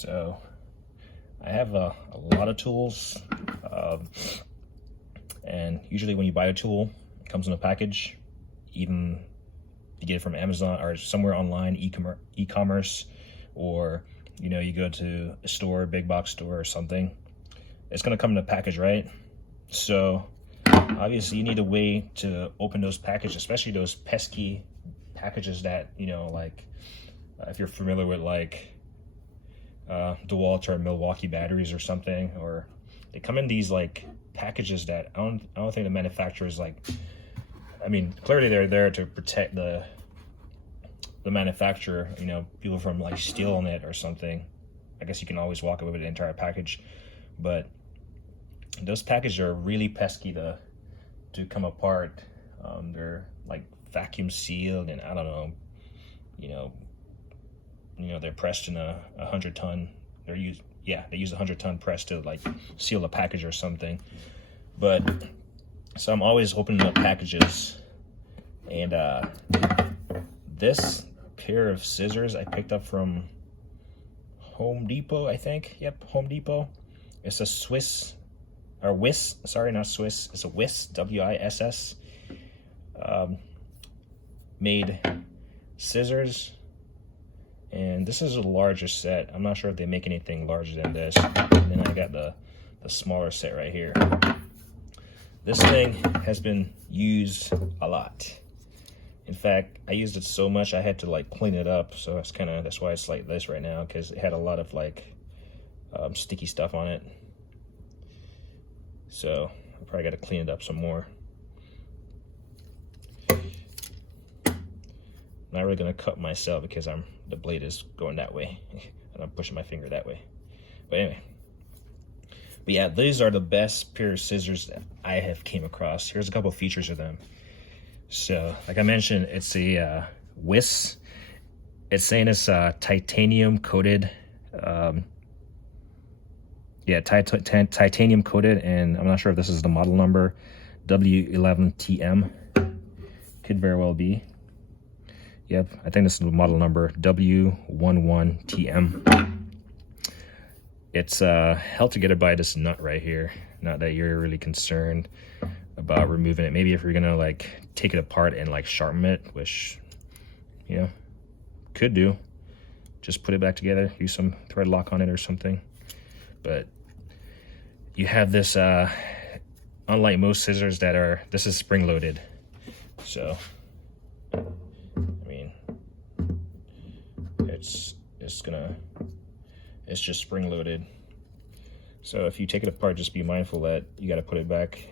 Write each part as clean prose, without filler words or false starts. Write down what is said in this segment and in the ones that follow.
So I have a lot of tools, and usually when you buy a tool, it comes in a package. Even you get it from Amazon or somewhere online, e-commerce, or you go to a store, big box store or something. It's gonna come in a package, right? So obviously you need a way to open those packages, especially those pesky packages that like if you're familiar with like DeWalt or Milwaukee batteries or something, or they come in these like packages that I don't think the manufacturers like. I mean, clearly they're there to protect the manufacturer, people from like stealing it or something. I guess you can always walk away with the entire package, but those packages are really pesky to come apart. They're like vacuum sealed, and I don't know, they're pressed in a 100-ton. They use a 100-ton press to like seal a package or something. But so I'm always opening up packages, and this pair of scissors I picked up from Home Depot, I think. Yep, Home Depot. It's a Swiss, or Wiss, sorry, not Swiss. It's a Wiss, W-I-S-S, made scissors. And this is a larger set. I'm not sure if they make anything larger than this. And then I got the smaller set right here. This thing has been used a lot. In fact, I used it so much I had to like clean it up. So that's why it's like this right now, because it had a lot of like sticky stuff on it. So I probably got to clean it up some more. Not really gonna cut myself because the blade is going that way and I'm pushing my finger that way. But anyway, but yeah, these are the best pair of scissors that I have came across. Here's a couple of features of them. So like I mentioned, it's a Wiss. It's saying it's titanium coated. Titanium coated, and I'm not sure if this is the model number. W11TM could very well be. Yep, I think this is the model number, W11TM. It's held together by this nut right here. Not that you're really concerned about removing it. Maybe if you're gonna like take it apart and like sharpen it, which could do. Just put it back together, use some thread lock on it or something. But you have this, unlike most scissors this is spring loaded. So it's just spring loaded. So if you take it apart, just be mindful that you got to put it back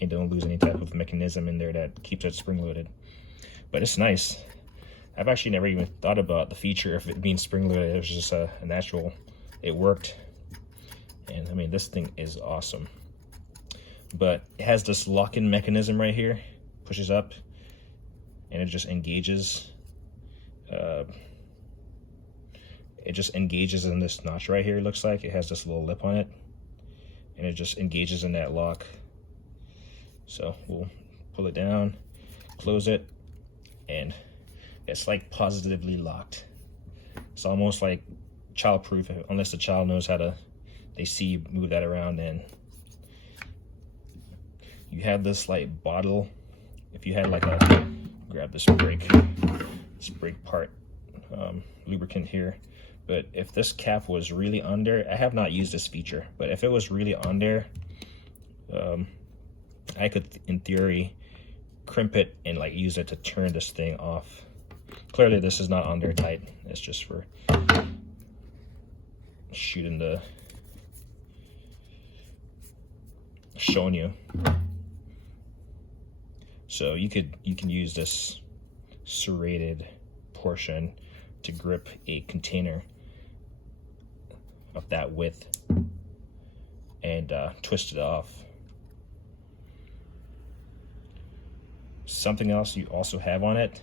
and don't lose any type of mechanism in there that keeps it spring loaded. But it's nice. I've actually never even thought about the feature of it being spring loaded. It was just a natural, it worked. And I mean, this thing is awesome. But it has this lock-in mechanism right here, pushes up and it just engages. It just engages in this notch right here. It looks like it has this little lip on it, and it just engages in that lock. So we'll pull it down, close it, and it's like positively locked. It's almost like child-proof, unless the child knows how to, they see you move that around. And you have this like bottle. If you had like grab this brake part, lubricant here. But if this cap was really under, I have not used this feature, but if it was really on there, I could, in theory, crimp it and like use it to turn this thing off. Clearly this is not on there tight. It's just for showing you. So you can use this serrated portion to grip a container of that width and twist it off. Something else you also have on it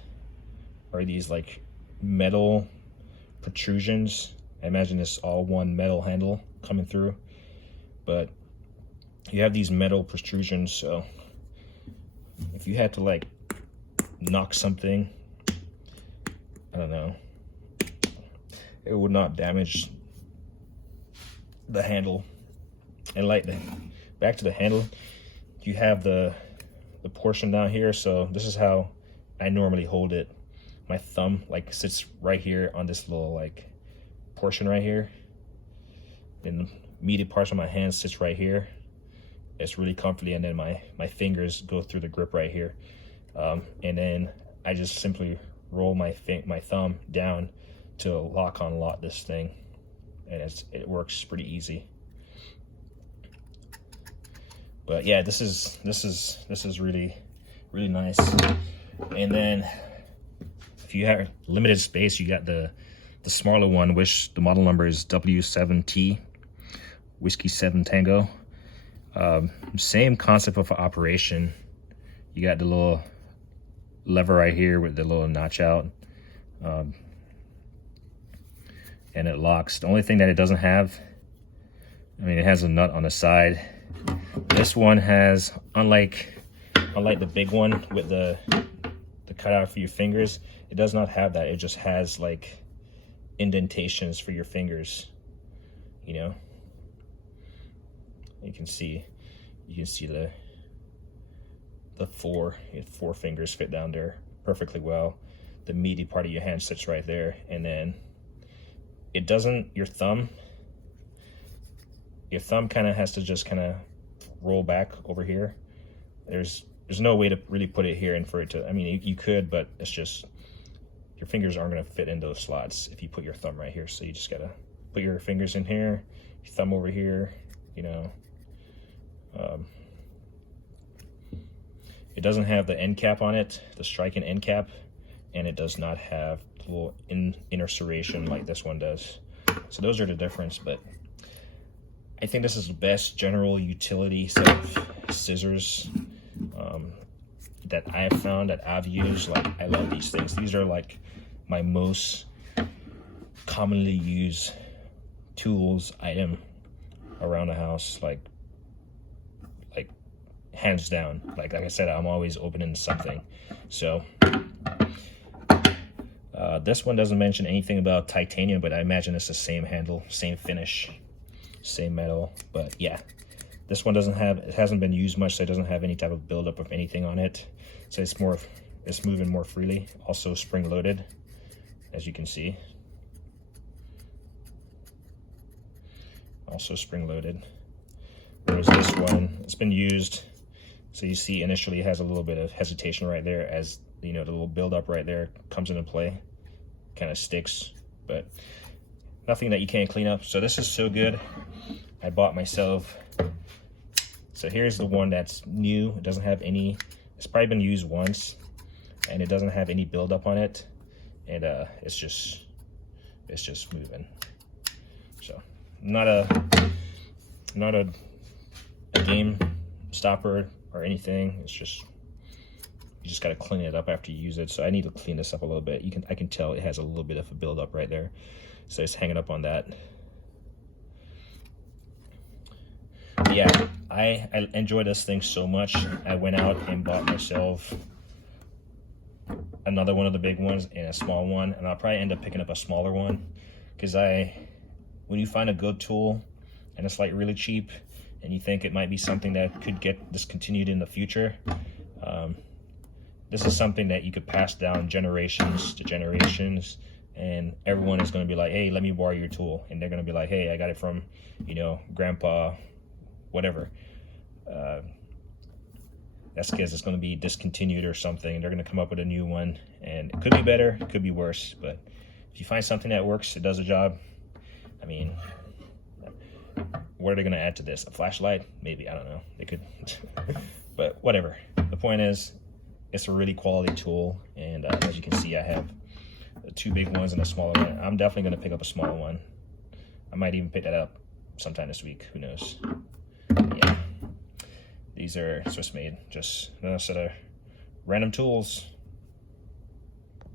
are these like metal protrusions. I imagine it's all one metal handle coming through, but you have these metal protrusions, so if you had to like knock something, I don't know, it would not damage the handle. And like back to the handle, you have the portion down here. So this is how I normally hold it. My thumb like sits right here on this little like portion right here, and the meaty parts of my hand sits right here. It's really comfy, and then my fingers go through the grip right here, and then I just simply roll my thumb down to lock on lock this thing, and it works pretty easy. But yeah, this is really nice. And then if you have limited space, you got the smaller one, which the model number is W7T, Whiskey 7 Tango. Same concept of operation. You got the little lever right here with the little notch out, and it locks. The only thing that it doesn't have, I mean, it has a nut on the side. This one has, unlike the big one with the cutout for your fingers, it does not have that. It just has like indentations for your fingers, you know. You can see the four fingers fit down there perfectly well. The meaty part of your hand sits right there, and then it doesn't, your thumb kind of has to just kind of roll back over here. There's no way to really put it here and for it to, I mean, you could, but it's just, your fingers aren't going to fit in those slots if you put your thumb right here. So you just got to put your fingers in here, your thumb over here, you know. It doesn't have the end cap on it, the striking end cap, and it does not have the little inner serration like this one does. So those are the difference, but I think this is the best general utility set of scissors that I have found, that I've used. Like, I love these things. These are like my most commonly used tools item around the house, like hands down. Like I said, I'm always opening something. So this one doesn't mention anything about titanium, but I imagine it's the same handle, same finish, same metal. But yeah, this one it hasn't been used much, so it doesn't have any type of buildup of anything on it. So it's moving more freely. Also spring loaded, as you can see. Also spring loaded. Whereas this one, it's been used. So you see initially it has a little bit of hesitation right there, as you know, the little buildup right there comes into play, kind of sticks, but nothing that you can't clean up. So this is so good. I bought myself. So here's the one that's new. It doesn't have any, it's probably been used once, and it doesn't have any buildup on it, and it's just moving. So not a game stopper or anything. It's just, you just got to clean it up after you use it. So I need to clean this up a little bit. I can tell it has a little bit of a buildup right there. So it's hanging up on that. Yeah, I enjoy this thing so much. I went out and bought myself another one of the big ones and a small one, and I'll probably end up picking up a smaller one, because when you find a good tool and it's like really cheap, and you think it might be something that could get discontinued in the future, this is something that you could pass down generations to generations, and everyone is going to be like, hey, let me borrow your tool. And they're going to be like, hey, I got it from, you know, grandpa, whatever. That's because it's going to be discontinued or something. They're going to come up with a new one, and it could be better, it could be worse. But if you find something that works, it does a job, I mean, what are they going to add to this? A flashlight? Maybe, I don't know. They could, but whatever. The point is, it's a really quality tool, and as you can see, I have two big ones and a smaller one. I'm definitely going to pick up a smaller one. I might even pick that up sometime this week. Who knows? Yeah, these are Swiss made. Just another set of random tools.